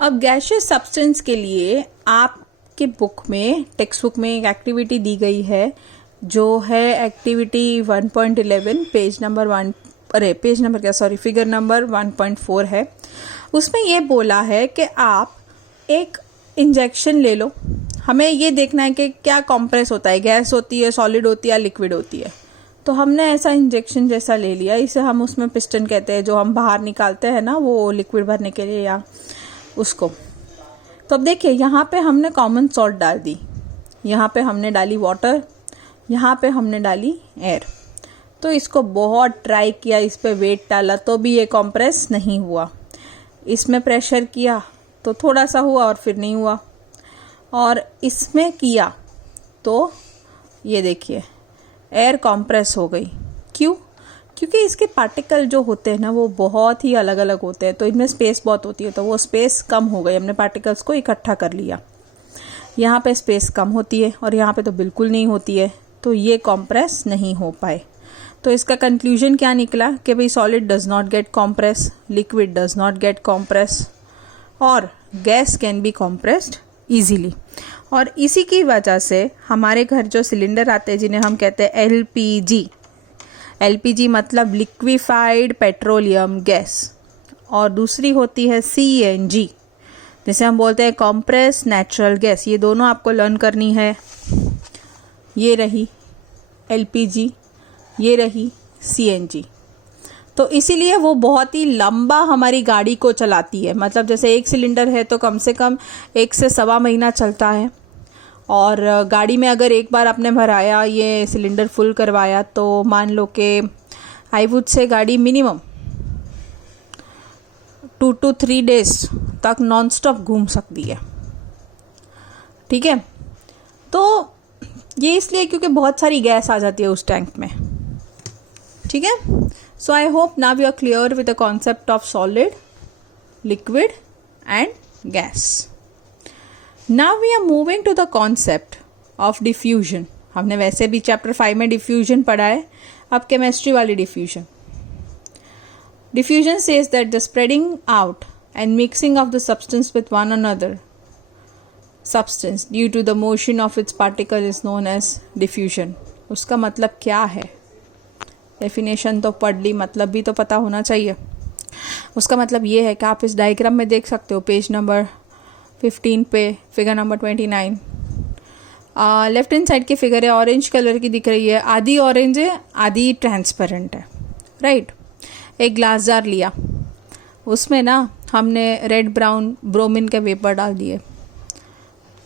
अब gaseous substance के लिए आपके बुक में, टेक्स्ट बुक में एक एक्टिविटी दी गई है जो है एक्टिविटी 1.11 फिगर नंबर 1.4 है। उसमें ये बोला है कि आप एक इंजेक्शन ले लो। हमें ये देखना है कि क्या कंप्रेस होता है, गैस होती है, सॉलिड होती है या लिक्विड होती है। तो हमने ऐसा इंजेक्शन जैसा ले लिया, इसे हम उसमें पिस्टन कहते हैं, जो हम बाहर निकालते हैं ना वो लिक्विड भरने के लिए या उसको। तो अब देखिए यहाँ पे हमने कॉमन सॉल्ट डाल दी, यहाँ पे हमने डाली वाटर, यहाँ पे हमने डाली एयर। तो इसको बहुत ट्राई किया, इस पे वेट डाला तो भी ये कंप्रेस नहीं हुआ। इसमें प्रेशर किया तो थोड़ा सा हुआ और फिर नहीं हुआ, और इसमें किया तो ये देखिए एयर कंप्रेस हो गई। क्यों? क्योंकि इसके पार्टिकल जो होते हैं ना वो बहुत ही अलग अलग होते हैं, तो इनमें स्पेस बहुत होती है, तो वो स्पेस कम हो गई। हमने पार्टिकल्स को इकट्ठा कर लिया। यहाँ पे स्पेस कम होती है और यहाँ पे तो बिल्कुल नहीं होती है, तो ये कंप्रेस नहीं हो पाए। तो इसका कंक्लूजन क्या निकला कि भाई solid does not get compress, liquid does not get compress और gas can be compressed easily. और इसी की वजह से हमारे घर जो सिलेंडर आते हैं जिन्हें हम कहते हैं एलपीजी मतलब लिक्विफाइड पेट्रोलियम गैस, और दूसरी होती है सीएनजी जिसे हम बोलते हैं कंप्रेस नेचुरल गैस। ये दोनों आपको लर्न करनी है। ये रही एलपीजी, ये रही सीएनजी। तो इसीलिए वो बहुत ही लंबा हमारी गाड़ी को चलाती है। मतलब जैसे एक सिलेंडर है तो कम से कम 1 से सवा महीना चलता है, और गाड़ी में अगर एक बार आपने भराया, ये सिलेंडर फुल करवाया, तो मान लो कि आई वुड से गाड़ी मिनिमम 2 to 3 days तक नॉन स्टॉप घूम सकती है। ठीक है, तो ये इसलिए क्योंकि बहुत सारी गैस आ जाती है उस टैंक में। ठीक है, so I hope now you are clear with the concept of solid, liquid and gas. Now we are moving to the concept of diffusion. हमने वैसे भी चैप्टर 5 में डिफ्यूजन पढ़ा है, अब केमिस्ट्री वाली diffusion. Diffusion says that the spreading out and mixing of the substance with one another substance due to the motion of its particle is known as diffusion। उसका मतलब क्या है? डेफिनेशन तो पढ़ ली, मतलब भी तो पता होना चाहिए। उसका मतलब ये है कि आप इस डायग्राम में देख सकते हो, पेज नंबर 15 पे figure number 29, left hand side की फिगर है, ऑरेंज कलर की दिख रही है, आधी ऑरेंज है आधी ट्रांसपेरेंट है, राइट। एक ग्लास जार लिया, उसमें ना हमने रेड ब्राउन ब्रोमीन के वेपर डाल दिए।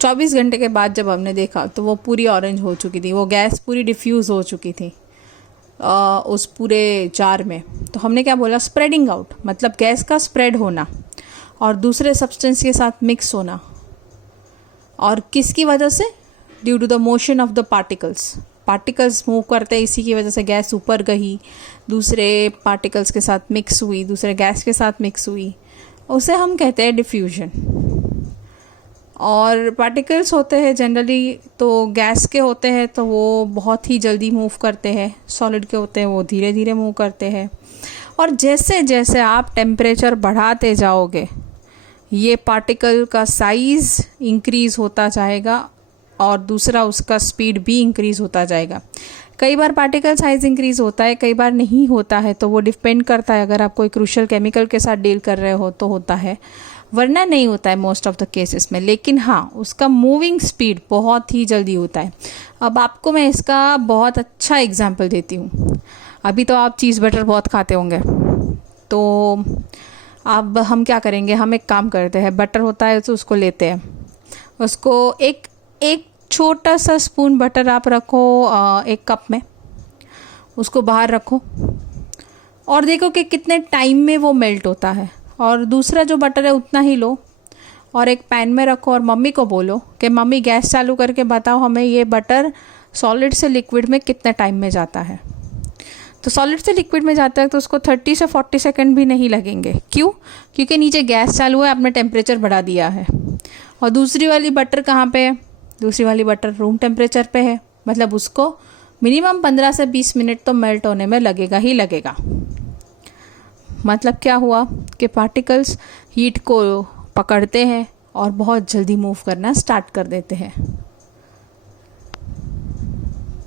24 घंटे के बाद जब हमने देखा तो वो पूरी ऑरेंज हो चुकी थी, वो गैस पूरी डिफ्यूज़ हो चुकी थी उस पूरे जार में। तो हमने क्या बोला? स्प्रेडिंग आउट, मतलब गैस का स्प्रेड होना और दूसरे सब्सटेंस के साथ मिक्स होना। और किसकी वजह से? Due to the motion of the particles move करते हैं, इसी की वजह से गैस ऊपर गई, दूसरे पार्टिकल्स के साथ मिक्स हुई, दूसरे गैस के साथ मिक्स हुई, उसे हम कहते हैं डिफ्यूजन। और पार्टिकल्स होते हैं जनरली तो गैस के होते हैं तो वो बहुत ही जल्दी मूव करते हैं, सॉलिड के होते हैं वो धीरे धीरे मूव करते हैं। और जैसे जैसे आप टेम्परेचर बढ़ाते जाओगे ये पार्टिकल का साइज़ इंक्रीज़ होता जाएगा और दूसरा उसका स्पीड भी इंक्रीज़ होता जाएगा। कई बार पार्टिकल साइज़ इंक्रीज़ होता है, कई बार नहीं होता है, तो वो डिपेंड करता है। अगर आप कोई क्रूशियल केमिकल के साथ डील कर रहे हो तो होता है, वरना नहीं होता है मोस्ट ऑफ द केसेस में। लेकिन हाँ, उसका मूविंग स्पीड बहुत ही जल्दी होता है। अब आपको मैं इसका बहुत अच्छा एग्जांपल देती हूँ। अभी तो आप चीज़ बटर बहुत खाते होंगे, तो अब हम क्या करेंगे? हम एक काम करते हैं, बटर होता है तो उसको लेते हैं, उसको एक छोटा सा स्पून बटर आप रखो एक कप में, उसको बाहर रखो और देखो कि कितने टाइम में वो मेल्ट होता है। और दूसरा जो बटर है उतना ही लो और एक पैन में रखो और मम्मी को बोलो कि मम्मी गैस चालू करके बताओ हमें ये बटर सॉलिड से लिक्विड में कितने टाइम में जाता है। तो सॉलिड से लिक्विड में जाता है तो उसको 30 से 40 सेकंड भी नहीं लगेंगे। क्यों? क्योंकि नीचे गैस चालू है, आपने टेम्परेचर बढ़ा दिया है। और दूसरी वाली बटर कहाँ पे है? दूसरी वाली बटर रूम टेम्परेचर पे है, मतलब उसको मिनिमम 15 से 20 मिनट तो मेल्ट होने में लगेगा ही लगेगा। मतलब क्या हुआ कि पार्टिकल्स हीट को पकड़ते हैं और बहुत जल्दी मूव करना स्टार्ट कर देते हैं।